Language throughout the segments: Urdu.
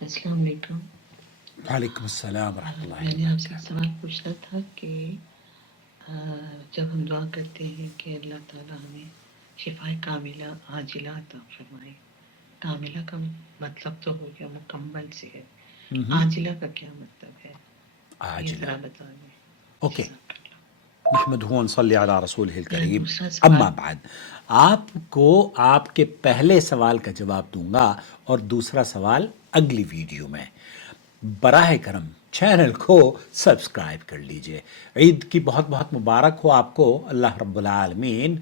السلام علیکم۔ وعلیکم السلام ورحمۃ اللہ میں نے آپ سے ایک وبرکاتہ۔ سوال پوچھنا تھا کہ جب ہم دعا کرتے ہیں کہ اللہ تعالیٰ ہمیں شفا کاملہ عاجلہ عطا فرمائے، کاملہ کا مطلب تو ہو گیا مکمل صحت، عاجلہ کا کیا مطلب ہے یہ عاجلہ، ذرا بتا دیں۔ اوکے، جزاک اللہ۔ نحمدہ ونصلی علی رسولہ میرا الکریم، دوسرا سوال، اما بعد۔ آپ کو آپ کے پہلے سوال کا جواب دوں گا اور دوسرا سوال اگلی ویڈیو میں۔ براہ کرم چینل کو سبسکرائب کر لیجئے۔ عید کی بہت بہت مبارک ہو آپ کو۔ اللہ رب العالمین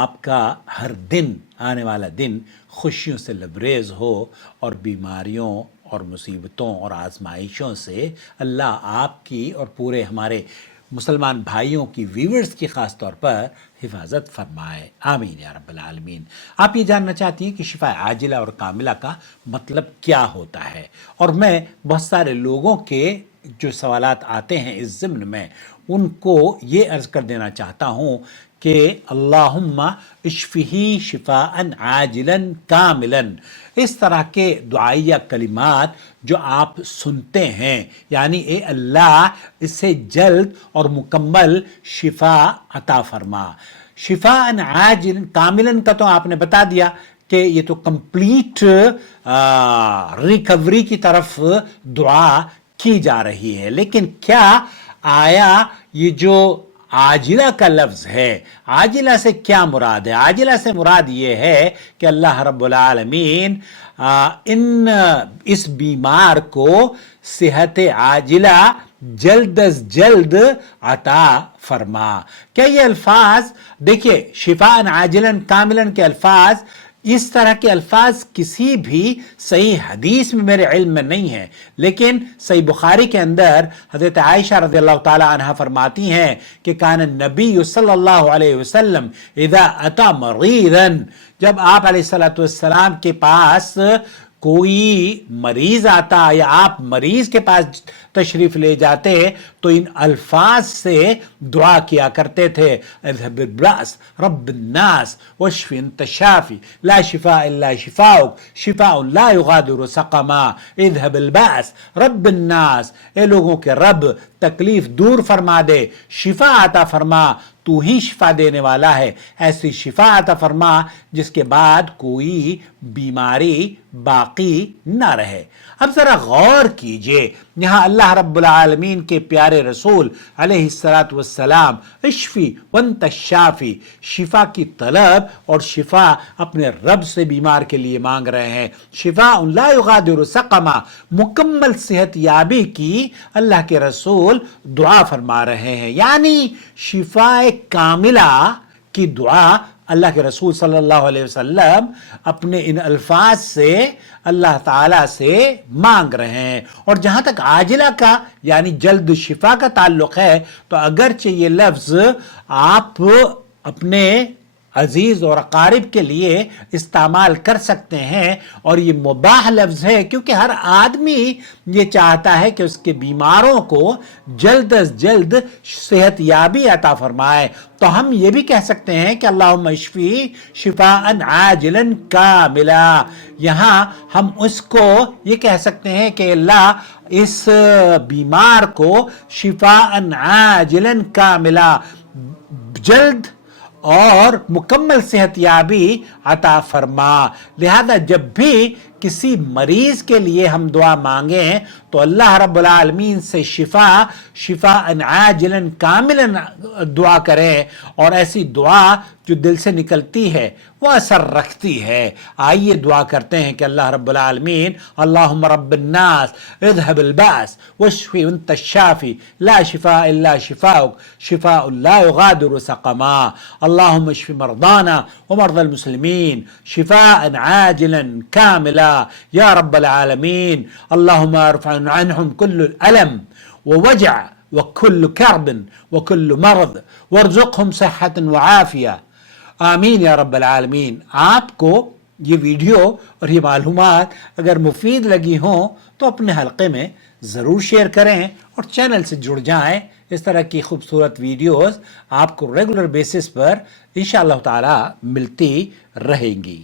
آپ کا ہر دن، آنے والا دن خوشیوں سے لبریز ہو، اور بیماریوں اور مصیبتوں اور آزمائشوں سے اللہ آپ کی اور پورے ہمارے مسلمان بھائیوں کی، ویورز کی خاص طور پر حفاظت فرمائے، آمین یا رب العالمین۔ آپ یہ جاننا چاہتی ہیں کہ شفا عاجلہ اور کاملہ کا مطلب کیا ہوتا ہے، اور میں بہت سارے لوگوں کے جو سوالات آتے ہیں اس ضمن میں ان کو یہ عرض کر دینا چاہتا ہوں کہ اللہم اشفہی شفاء عاجلا کاملا، اس طرح کے دعائیہ کلمات جو آپ سنتے ہیں، یعنی اے اللہ اسے جلد اور مکمل شفا عطا فرما۔ شفاء عاجلا کاملا کا تو آپ نے بتا دیا کہ یہ تو کمپلیٹ ریکوری کی طرف دعا کی جا رہی ہے، لیکن کیا آیا یہ جو عاجلہ کا لفظ ہے، عاجلہ سے کیا مراد ہے؟ عاجلہ سے مراد یہ ہے کہ اللہ رب العالمین اس بیمار کو صحت عاجلہ جلد از جلد عطا فرما۔ کیا یہ الفاظ، دیکھیے شفاء عاجلا کاملا کے الفاظ، اس طرح کے الفاظ کسی بھی صحیح حدیث میں میرے علم میں نہیں ہے، لیکن صحیح بخاری کے اندر حضرت عائشہ رضی اللہ تعالی عنہ فرماتی ہیں کہ کان النبی صلی اللہ علیہ وسلم اذا اتا مریضا، جب آپ علیہ السلام کے پاس کوئی مریض آتا یا آپ مریض کے پاس تشریف لے جاتے تو ان الفاظ سے دعا کیا کرتے تھے، اذهب البأس رب الناس واشف انت الشافي لا شفاء الا شفاؤك شفاء لا يغادر سقما، اذهب البأس رب الناس، اے لوگوں کے رب تکلیف دور فرما دے، شفا عطا فرما، تو ہی شفا دینے والا ہے، ایسی شفا عطا فرما جس کے بعد کوئی بیماری باقی نہ رہے۔ اب ذرا غور کیجئے، یہاں اللہ رب العالمین کے پیارے رسول علیہ السلام اشفی وانت الشافی، شفا کی طلب اور شفا اپنے رب سے بیمار کے لیے مانگ رہے ہیں۔ شفاء لا یغادر سقما، مکمل صحت یابی کی اللہ کے رسول دعا فرما رہے ہیں، یعنی شفا کاملہ کی دعا اللہ کے رسول صلی اللہ علیہ وسلم اپنے ان الفاظ سے اللہ تعالیٰ سے مانگ رہے ہیں۔ اور جہاں تک عاجلہ کا یعنی جلد شفا کا تعلق ہے تو اگرچہ یہ لفظ آپ اپنے عزیز اور اقارب کے لیے استعمال کر سکتے ہیں، اور یہ مباح لفظ ہے کیونکہ ہر آدمی یہ چاہتا ہے کہ اس کے بیماروں کو جلد از جلد صحت یابی عطا فرمائے، تو ہم یہ بھی کہہ سکتے ہیں کہ اللہم اشفی شفاء عاجلا کاملا۔ یہاں ہم اس کو یہ کہہ سکتے ہیں کہ اللہ اس بیمار کو شفاء عاجلا کاملا، جلد اور مکمل صحت یابی عطا فرما۔ لہذا جب بھی کسی مریض کے لیے ہم دعا مانگیں تو اللہ رب العالمین سے شفاء عاجلا کاملا دعا کریں، اور ایسی دعا جو دل سے نکلتی ہے وہ اثر رکھتی ہے۔ آئیے دعا کرتے ہیں کہ اللہ رب العالمین اللہم رب الناس اذهب الباس واشف انت الشافی لا شفاء الا شفاؤک شفاء لا یغادر سقما، اللہم اشف مرضانا ومرضى المسلمین شفاء عاجلا کاملا یا رب العالمین، اللہم ارفع عنہم کل الالم ووجع وكل كرب وكل مرض وارزقهم صحة وعافية، آمین یا رب العالمین۔ آپ کو یہ ویڈیو اور یہ معلومات اگر مفید لگی ہوں تو اپنے حلقے میں ضرور شیئر کریں اور چینل سے جڑ جائیں۔ اس طرح کی خوبصورت ویڈیوز آپ کو ریگولر بیسس پر انشاءاللہ تعالی ملتی رہیں گی۔